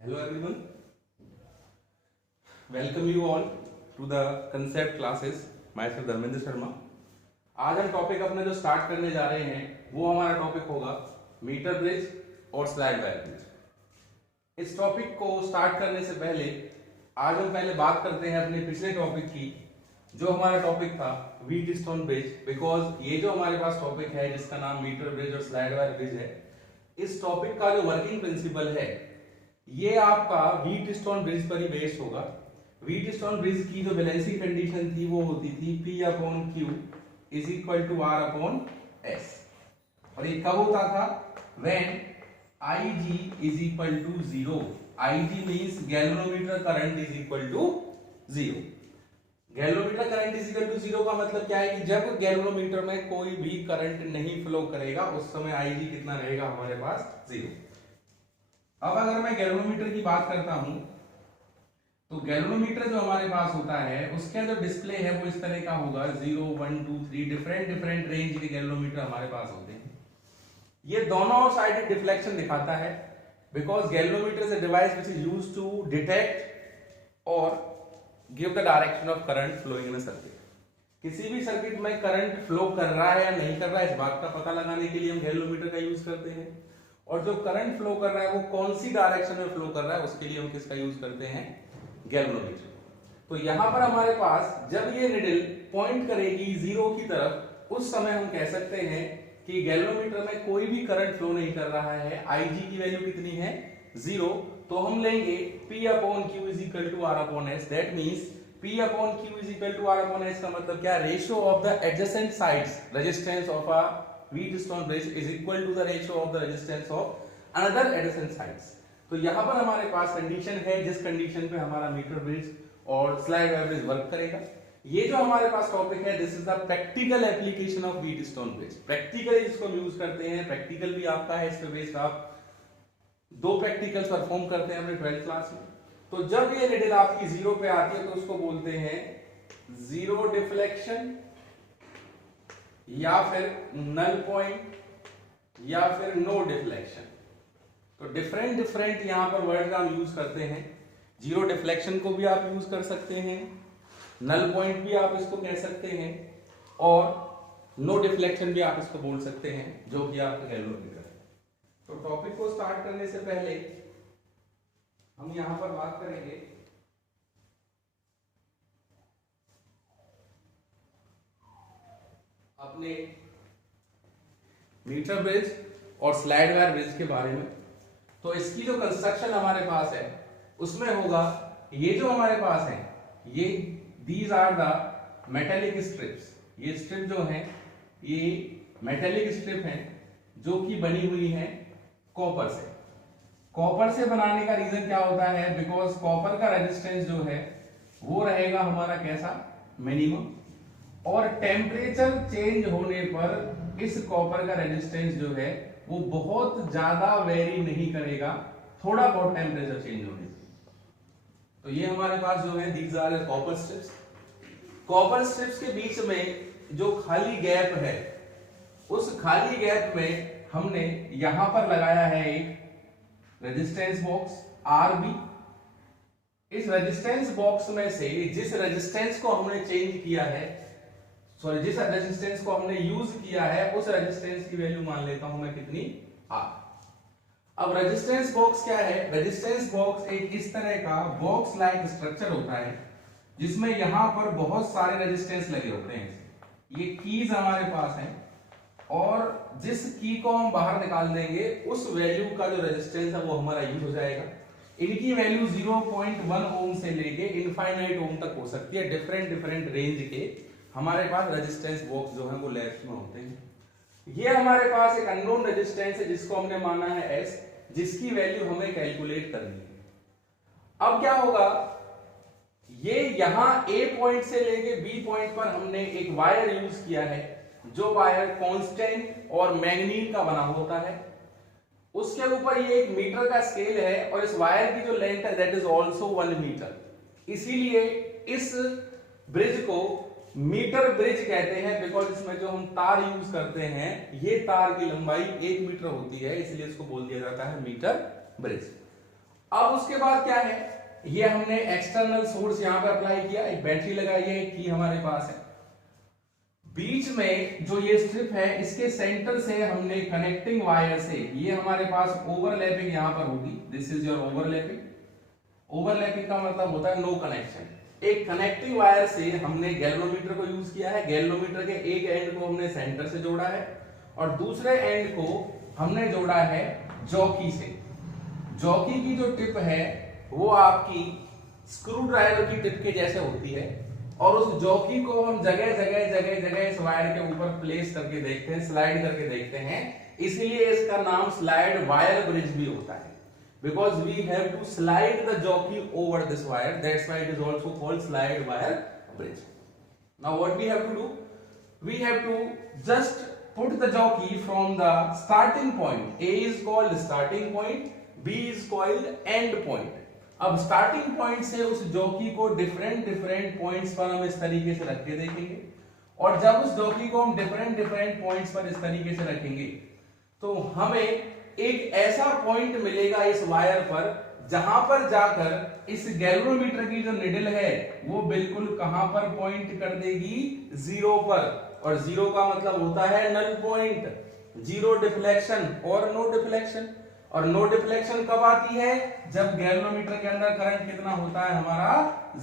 Hello everyone, welcome you all to the concept classes. myself Dharmendra Sharma. आज हम topic अपना जो स्टार्ट करने जा रहे हैं वो हमारा टॉपिक होगा मीटर ब्रिज और स्लाइड वायर ब्रिज। इस टॉपिक को स्टार्ट करने से पहले आज हम पहले बात करते हैं अपने पिछले टॉपिक की, जो हमारा टॉपिक था व्हीटस्टोन ब्रिज। बिकॉज ये जो हमारे पास टॉपिक है जिसका नाम मीटर ब्रिज और स्लाइड वायर ब्रिज है, इस टॉपिक का जो वर्किंग प्रिंसिपल है ये आपका व्हीटस्टोन ब्रिज पर ही बेस्ड होगा। व्हीटस्टोन ब्रिज की जो बैलेंसिंग कंडीशन थी वो होती थी P/Q is equal to R/S, और ये कब होता था? When Ig is equal to 0। Ig means galvanometer current is equal to 0। Galvanometer current is equal to 0 का मतलब क्या है कि जब गैल्वेनोमीटर में कोई भी करंट नहीं फ्लो करेगा उस समय Ig कितना रहेगा हमारे पास? 0। अब अगर मैं गैल्वेनोमीटर की बात करता हूं तो गैल्वेनोमीटर जो हमारे पास होता है उसका जो डिस्प्ले है वो इस तरह का होगा। 0, 1, 2, 3 डिफरेंट रेंज के गैल्वेनोमीटर हमारे पास होते हैं। ये दोनों साइडेड डिफ्लेक्शन दिखाता है because galvanometer is a device which is used to detect और give the direction of current flowing in a circuit. किसी भी सर्किट में करंट फ्लो कर रहा है या नहीं कर रहा है इस बात का पता लगाने के लिए हम गैल्वेनोमीटर का यूज करते हैं, और जो करंट फ्लो कर रहा है वो कौन सी डायरेक्शन में फ्लो कर रहा है उसके लिए हम किसका यूज करते हैं? गैल्वेनोमीटर। तो यहां पर हमारे पास जब ये निडल पॉइंट करेगी 0 की तरफ उस समय हम कह सकते हैं कि गैल्वेनोमीटर में कोई भी करंट फ्लो नहीं कर रहा है। Ig की वैल्यू कितनी है? 0। तो हम लेंगे P/Q is equal to R/S। That means P/Q is equal to R/S का मतलब क्या? Ratio of the adjacent sides resistance of a Wheatstone bridge is equal to the ratio of the resistance of another adjacent sides. तो यहां पर हमारे पास condition है जिस condition पे हमारा मीटर ब्रिज और स्लाइड वायर ब्रिज वर्क करेगा। ये जो हमारे पास टॉपिक है this is the practical application of Wheatstone bridge. Practically इसको हम यूज करते हैं, प्रैक्टिकल भी आपका है, इस पे बेस्ड आप 2 प्रैक्टिकल्स परफॉर्म करते हैं अपने 12th क्लास में। तो जब ये निडल आपकी 0 पे आती है तो उसको बोलते हैं 0 डिफ्लेक्शन या फिर नल पॉइंट या फिर नो डिफ्लेक्शन। तो डिफरेंट यहां पर वर्ड का हम यूज करते हैं। 0 डिफ्लेक्शन को भी आप यूज कर सकते हैं, नल पॉइंट भी आप इसको कह सकते हैं, और नो डिफ्लेक्शन भी आप इसको बोल सकते हैं, जो कि आपका गैल्वेनोमीटर है। तो टॉपिक को स्टार्ट करने से पहले हम यहां पर बात करेंगे अपने मीटर ब्रिज और स्लाइड वायर ब्रिज के बारे में। तो इसकी जो कंस्ट्रक्शन हमारे पास है उसमें होगा, ये जो हमारे पास है ये these are the metallic strips. ये स्ट्रिप जो है ये मेटेलिक स्ट्रिप है जो कि बनी हुई है कॉपर से। कॉपर से बनाने का रीजन क्या होता है? बिकॉज कॉपर का रेजिस्टेंस जो है वो रहेगा हमारा कैसा? मिनिमम, और टेम्परेचर चेंज होने पर इस कॉपर का रेजिस्टेंस जो है वो बहुत ज्यादा वेरी नहीं करेगा, थोड़ा बहुत टेम्परेचर चेंज होने से। तो ये हमारे पास जो है these are copper strips. Copper strips के बीच में जो खाली गैप है उस खाली गैप में हमने यहां पर लगाया है एक रेजिस्टेंस बॉक्स RB। इस रेजिस्टेंस बॉक्स में से जिस रेजिस्टेंस को हमने चेंज किया है, सॉरी जिस रेजिस्टेंस को हमने यूज किया है उस रेजिस्टेंस की वैल्यू मान लेता हूं मैं कितनी? R। अब रेजिस्टेंस बॉक्स क्या है? रेजिस्टेंस बॉक्स एक इस तरह का बॉक्स लाइक स्ट्रक्चर होता है जिसमें यहां पर बहुत सारे रेजिस्टेंस लगे होते हैं। ये कीज हमारे पास हैं और जिस की को हम बाहर निकाल देंगे उस वैल्यू का जो रेजिस्टेंस है वो हमारा यूज हो जाएगा। इनकी वैल्यू 0.1 ओम से लेके इनफाइनाइट ओम तक हो सकती है। डिफरेंट रेंज के हमारे पास रेजिस्टेंस बॉक्स जो है वो लैब्स में होते हैं। ये हमारे पास एक अननोन रेजिस्टेंस है जिसको हमने माना है S, जिसकी वैल्यू हमें कैलकुलेट करनी है। अब क्या होगा, ये यहां A पॉइंट से लेके B पॉइंट पर हमने एक वायर यूज किया है जो वायर कांस्टेंट और मैग्नीट का बना होता है। उसके ऊपर ये एक मीटर का स्केल है और इस वायर की जो लेंथ है दैट इज आल्सो 1 मीटर। इसीलिए इस ब्रिज को मीटर ब्रिज कहते हैं बिकॉज इसमें जो हम तार यूज करते हैं ये तार की लंबाई 1 मीटर होती है, इसलिए इसको बोल दिया जाता है मीटर ब्रिज। अब उसके बाद क्या है, ये हमने एक्सटर्नल सोर्स यहां पे अप्लाई किया, एक बैटरी लगाई है, एक की हमारे पास है। बीच में जो ये स्ट्रिप है इसके सेंटर से हमने कनेक्टिंग वायर से, ये हमारे पास ओवरलैपिंग यहां पर होगी, this is your overlapping. Overlapping का मतलब होता है नो कनेक्शन। एक कनेक्टिंग वायर से हमने गैल्वेनोमीटर को यूज किया है, गैल्वेनोमीटर के एक एंड को हमने सेंटर से जोड़ा है और दूसरे एंड को हमने जोड़ा है जॉकी से। जॉकी की जो टिप है वो आपकी स्क्रू ड्राइवर की टिप के जैसे होती है और उस जॉकी को हम जगह जगह इस वायर के ऊपर प्लेस करके देखते हैं, स्लाइड करके देखते हैं, इसलिए इसका नाम स्लाइड वायर ब्रिज भी होता है। Because we have to slide the jockey over this wire, that's why it is also called slide wire bridge. Now what we have to do? We have to just put the jockey from the starting point. A is called starting point, B is called end point. अब starting point से उस jockey को different points पर हम इस तरीके से रख के देखेंगे और जब उस jockey को हम different points पर इस तरीके से रखेंगे तो हमें एक ऐसा पॉइंट मिलेगा इस वायर पर जहां पर जाकर इस गैल्वेनोमीटर की जो निडल है वो बिल्कुल कहां पर पॉइंट कर देगी, जीरो पर। और जीरो का मतलब होता है नल पॉइंट, जीरो डिफ्लेक्शन और नो डिफ्लेक्शन। और नो डिफ्लेक्शन कब आती है, जब गैल्वेनोमीटर के अंदर करंट कितना होता है हमारा,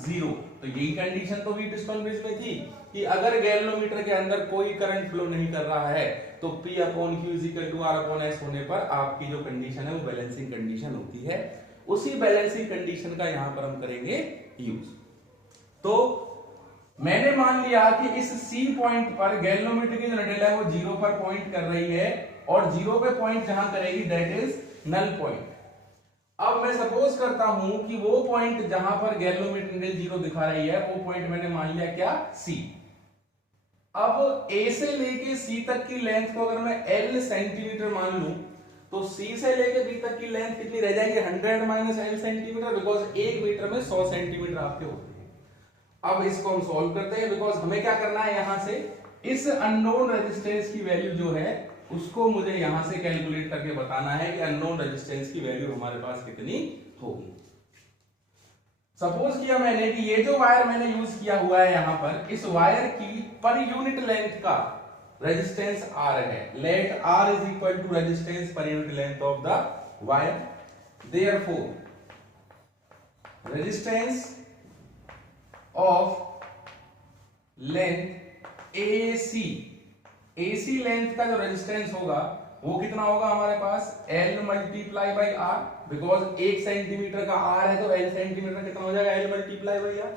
जीरो। तो यही कंडीशन तो व्हीट स्टोन ब्रिज में थी कि अगर गैल्वेनोमीटर के अंदर कोई करंट फ्लो नहीं कर रहा है तो P upon Q is equal to R upon S होने पर आपकी जो कंडीशन है वो बैलेंसिंग कंडीशन होती है। उसी बैलेंसिंग कंडीशन का यहां पर हम करेंगे यूज। तो मैंने मान लिया कि इस C पॉइंट पर गैल्वेनोमीटर की जो निडल है वो जीरो पर पॉइंट कर रही है और जीरो पे पॉइंट जहां करेगी दैट इज नल पॉइंट। अब मैं सपोज करता हूं कि वो पॉइंट जहां पर गैल्वेनोमीटर निडल जीरो दिखा रही है वो पॉइंट मैंने मान लिया क्या, C। अब A से लेके C तक की लेंथ को अगर मैं L सेंटीमीटर मान लूं तो C से लेके B तक की लेंथ कितनी रह जाएगी, 100 minus L centimetre, because 1 metre में 100 सेंटीमीटर आपके होते हैं। अब इसको हम सॉल्व करते हैं बिकॉज हमें क्या करना है, यहां से इस अननोन रेजिस्टेंस की वैल्यू जो है उसको मुझे यहां से कैलकुलेट करके बताना है कि अननोन रेजिस्टेंस की वैल्यू हमारे पास कितनी होगी। सपोज किया मैंने कि ये जो वायर मैंने यूज किया हुआ है यहां पर, इस वायर की पर यूनिट लेंथ का रेजिस्टेंस R है। Let R is equal to resistance per unit length of the wire. Therefore resistance of length AC length का जो रेजिस्टेंस होगा वो कितना होगा हमारे पास, L multiply by R, because 1 centimetre का R है तो L सेंटीमीटर कितना हो जाएगा, L मल्टीप्लाई बाई R।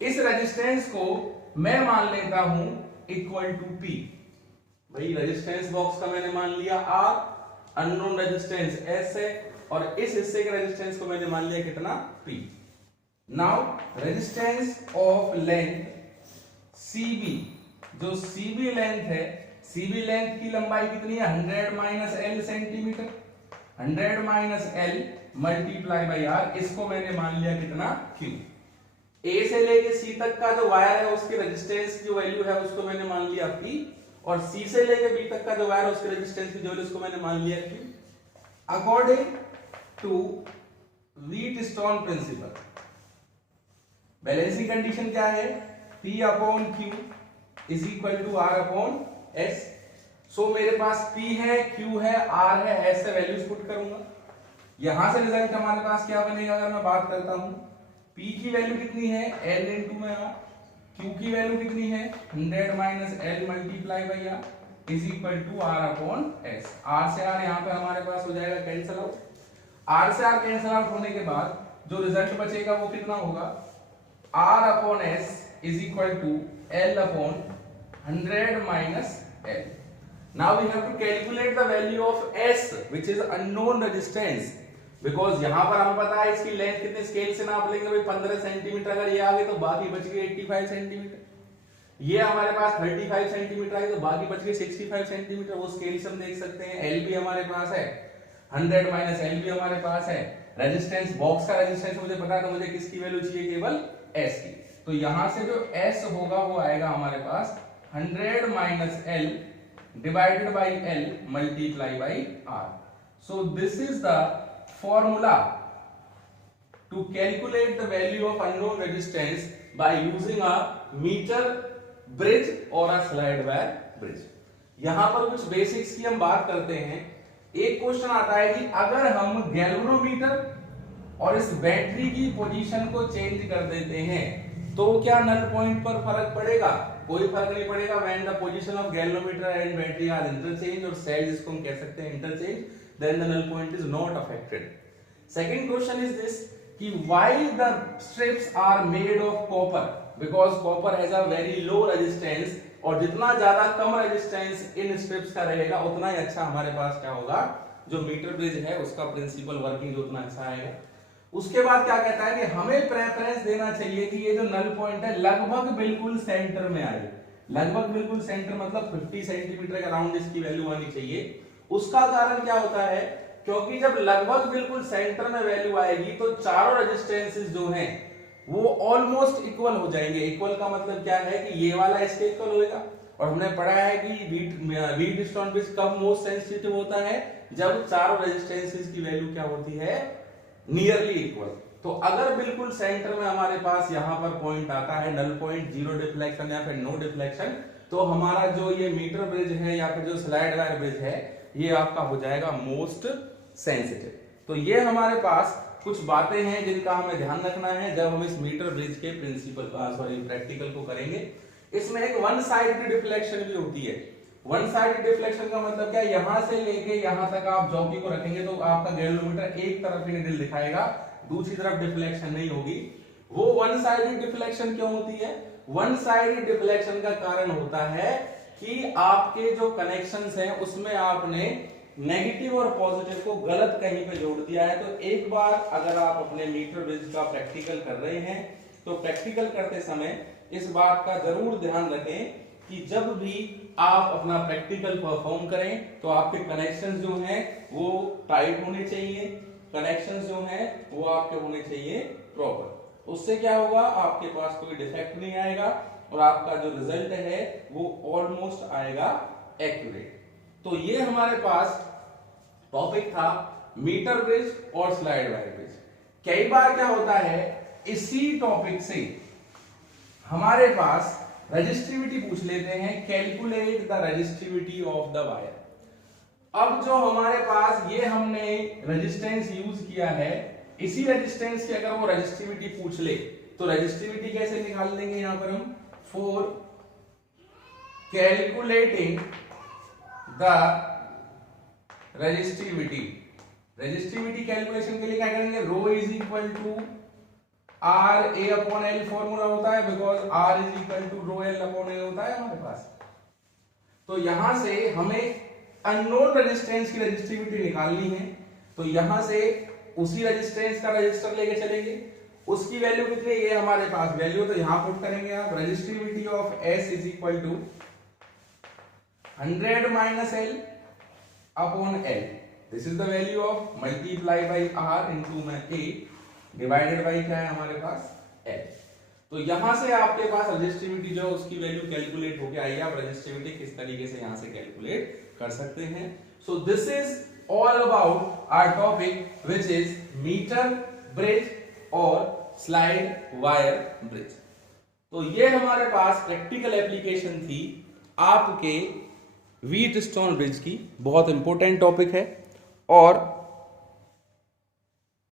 इस रेजिस्टेंस को मैं मान लेता हूं इक्वल टू P। भाई रेजिस्टेंस बॉक्स का मैंने मान लिया R, अननोन रेजिस्टेंस S है और इस हिस्से के रेजिस्टेंस को मैंने मान लिया कितना, P। Now resistance of length CB, जो CB लेंथ है, CB लेंथ की लंबाई कितनी है, 100 minus L centimetre, 100 minus L multiply by R, इसको मैंने मान लिया कितना, Q। A से लेके C तक का जो वायर है उसके रेजिस्टेंस की वैल्यू है उसको मैंने मान लिया P और C से लेके B तक का जो वायर है उसके रेजिस्टेंस की वैल्यू उसको मैंने मान लिया Q। According to Wheatstone principle balancing condition क्या है, P upon Q is equal to R upon S। So मेरे पास P है, Q है, R है, S से वैल्यूज पुट करूंगा। यहां से रिजल्ट हमारे पास क्या बनेगा, अगर मैं बात करता हूं P की वैल्यू कितनी है, L इंटू में R, Q की वैल्यू कितनी है, 100 minus L multiply by R is equal to R upon S। R से R यहाँ पे हमारे पास हो जाएगा कैंसिल आउट। R से R कैंसिल आउट होने के बाद जो रिजल्ट बचेगा वो कितना होगा, R upon S is equal to L upon 100 minus L. Now we have to calculate the value of S, which is unknown resistance, because यहाँ पर हमें पता है इसकी लेंथ कितने, स्केल से नाप लेंगे भाई 15 सेंटीमीटर, अगर ये आ गए तो बाकी बच गए 85 सेंटीमीटर। ये हमारे पास 35 सेंटीमीटर आई तो बाकी बच गए 65 सेंटीमीटर, वो स्केल से हम देख सकते हैं। L भी हमारे पास है, 100 माइनस L भी हमारे पास है। रेजिस्टेंस बॉक्स का रेजिस्टेंस मुझे पता है तो मुझे किसकी वैल्यू चाहिए, केवल S की। तो यहां से जो S होगा वो आएगा हमारे पास 100 minus L divided by L multiply by R। So this is the formula to calculate the value of unknown resistance by using a meter bridge or a slide wire bridge। यहां पर कुछ basics की हम बात करते हैं। एक question आता है कि अगर हम गैल्वेनोमीटर और इस बैटरी की पोजीशन को चेंज कर देते हैं तो क्या नल पॉइंट पर फर्क पड़ेगा? कोई फर्क नहीं पड़ेगा। When the position of galvanometer and battery are interchange और सेल जिसको हम कह सकते हैं interchange, then the null point is not affected. Second question is this कि why the strips are made of copper, because copper has a very low resistance और जितना ज्यादा कम रेजिस्टेंस इन स्ट्रिप्स का रहेगा उतना ही अच्छा हमारे पास क्या होगा, जो मीटर ब्रिज है उसका प्रिंसिपल वर्किंग उतना अच्छा आएगा। उसके बाद क्या कहता है कि हमें प्रेफरेंस देना चाहिए कि ये जो नल पॉइंट है लगभग बिल्कुल सेंटर में आए। लगभग बिल्कुल सेंटर मतलब 50 सेंटीमीटर के अराउंड इसकी वैल्यू आनी चाहिए। उसका कारण क्या होता है, क्योंकि जब लगभग बिल्कुल सेंटर में वैल्यू आएगी तो चारों रेजिस्टेंसेस जो हैं वो ऑलमोस्ट इक्वल हो जाएंगे। इक्वल का मतलब क्या है कि ये वाला इसके इक्वल होगा। और हमने पढ़ा है कि व्हीटस्टोन ब्रिज कब मोस्ट सेंसिटिव होता है, जब चारों रेजिस्टेंसेस की वैल्यू क्या होती है, नियरली इक्वल। तो अगर बिल्कुल सेंटर में हमारे पास यहां पर पॉइंट आता है नल पॉइंट, जीरो डिफ्लेक्शन या फिर नो डिफ्लेक्शन, तो हमारा जो ये मीटर ब्रिज है या फिर जो स्लाइड वायर ब्रिज है ये आपका हो जाएगा मोस्ट सेंसिटिव। तो ये हमारे पास कुछ बातें हैं जिनका हमें ध्यान रखना है जब हम इस मीटर ब्रिज के प्रिंसिपल प्रैक्टिकल को करेंगे। इसमें एक वन साइडेड डिफ्लेक्शन भी होती है। वन साइडेड डिफ्लेक्शन का मतलब क्या है, यहां से लेके यहां तक आप जॉकी को रखेंगे तो आपका गैल्वेनोमीटर एक तरफ ही निडल दिखाएगा, दूसरी तरफ डिफ्लेक्शन नहीं होगी। वो वन साइडेड डिफ्लेक्शन क्यों होती है? वन साइडेड डिफ्लेक्शन का कारण होता है कि आपके जो कनेक्शंस हैं उसमें आपने नेगेटिव और पॉजिटिव को गलत कहीं पे जोड़ दिया है। तो एक बार अगर आप अपने मीटर ब्रिज का प्रैक्टिकल कर रहे हैं तो प्रैक्टिकल करते समय इस बात का जरूर ध्यान रखें कि जब भी आप अपना प्रैक्टिकल परफॉर्म करें तो आपके कनेक्शंस जो हैं वो टाइट होने चाहिए, कनेक्शंस जो हैं वो आपके होने चाहिए प्रॉपर। उससे क्या होगा, आपके पास कोई डिफेक्ट नहीं आएगा और आपका जो रिजल्ट है वो ऑलमोस्ट आएगा एक्यूरेट। तो ये हमारे पास टॉपिक था मीटर ब्रिज और स्लाइड वायर ब्रिज। कई बार क्या होता है, इसी टॉपिक से हमारे पास रेजिस्टिविटी पूछ लेते हैं, calculate the resistivity of the wire. अब जो हमारे पास ये हमने रेजिस्टेंस यूज किया है, इसी रेजिस्टेंस की अगर वो रेजिस्टिविटी पूछ ले तो रेजिस्टिविटी कैसे निकाल देंगे, यहां पर हम for calculating the resistivity calculation के लिए क्या करेंगे, rho is equal to R A upon L formula होता है, because R is equal to rho L upon A होता है हमारे पास। तो यहां से हमें अननोन रेजिस्टेंस की रेजिस्टिविटी निकालनी है, तो यहां से उसी रेजिस्टेंस का रजिस्टर लेके चलेंगे। उसकी वैल्यू कितनी है, ये हमारे पास वैल्यू, तो यहां पुट करेंगे आप resistivity of S is equal to 100 minus L upon L. This is the value of multiply by R into में ए डिवाइडेड बाई क्या है हमारे पास एल। तो यहां से आपके पास रेजिस्टिविटी जो उसकी वैल्यू कैलकुलेट हो गया। आइए आप रेजिस्टिविटी किस तरीके से यहां से कैलकुलेट कर सकते हैं। So this is all about our topic which is metre bridge और स्लाइड वायर ब्रिज। तो ये हमारे पास प्रैक्टिकल एप्लीकेशन थी आपके व्हीटस्टोन ब्रिज की। बहुत इंपॉर्टेंट टॉपिक है और